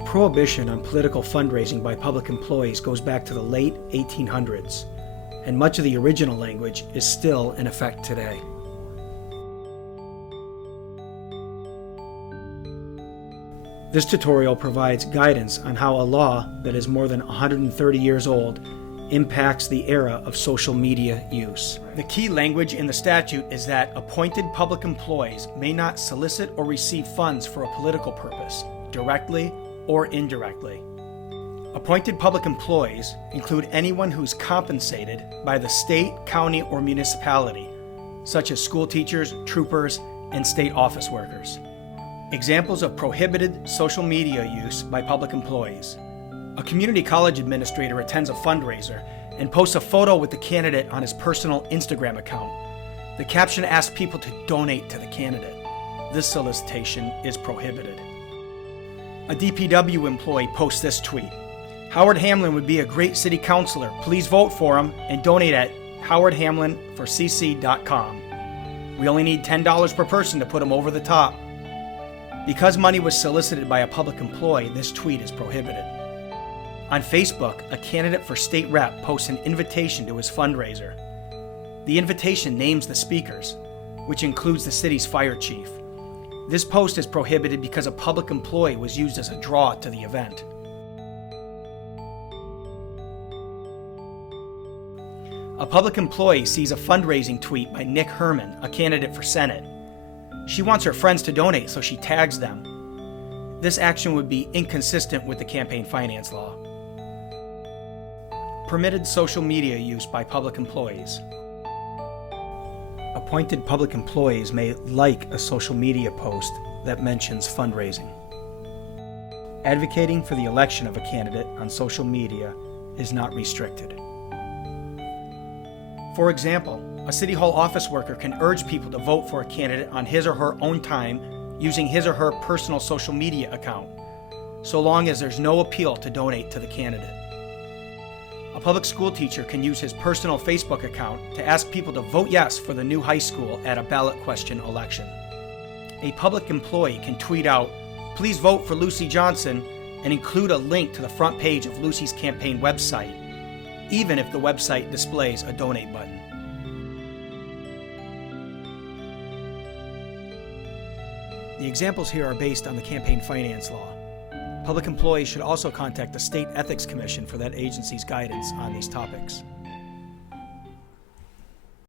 The prohibition on political fundraising by public employees goes back to the late 1800s, and much of the original language is still in effect today. This tutorial provides guidance on how a law that is more than 130 years old impacts the era of social media use. The key language in the statute is that appointed public employees may not solicit or receive funds for a political purpose, directly or indirectly. Appointed public employees include anyone who's compensated by the state, county, or municipality, such as school teachers, troopers, and state office workers. Examples of prohibited social media use by public employees. A community college administrator attends a fundraiser and posts a photo with the candidate on his personal Instagram account. The caption asks people to donate to the candidate. This solicitation is prohibited. A DPW employee posts this tweet: Howard Hamlin would be a great city councilor. Please vote for him and donate at howardhamlinforcc.com. We only need $10 per person to put him over the top. Because money was solicited by a public employee, this tweet is prohibited. On Facebook, a candidate for state rep posts an invitation to his fundraiser. The invitation names the speakers, which includes the city's fire chief. This post is prohibited because a public employee was used as a draw to the event. A public employee sees a fundraising tweet by Nick Herman, a candidate for Senate. She wants her friends to donate, so she tags them. This action would be inconsistent with the campaign finance law. Permitted social media use by public employees. Appointed public employees may like a social media post that mentions fundraising. Advocating for the election of a candidate on social media is not restricted. For example, a City Hall office worker can urge people to vote for a candidate on his or her own time using his or her personal social media account, so long as there's no appeal to donate to the candidate. A public school teacher can use his personal Facebook account to ask people to vote yes for the new high school at a ballot question election. A public employee can tweet out, "Please vote for Lucy Johnson," and include a link to the front page of Lucy's campaign website, even if the website displays a donate button. The examples here are based on the campaign finance law. Public employees should also contact the State Ethics Commission for that agency's guidance on these topics.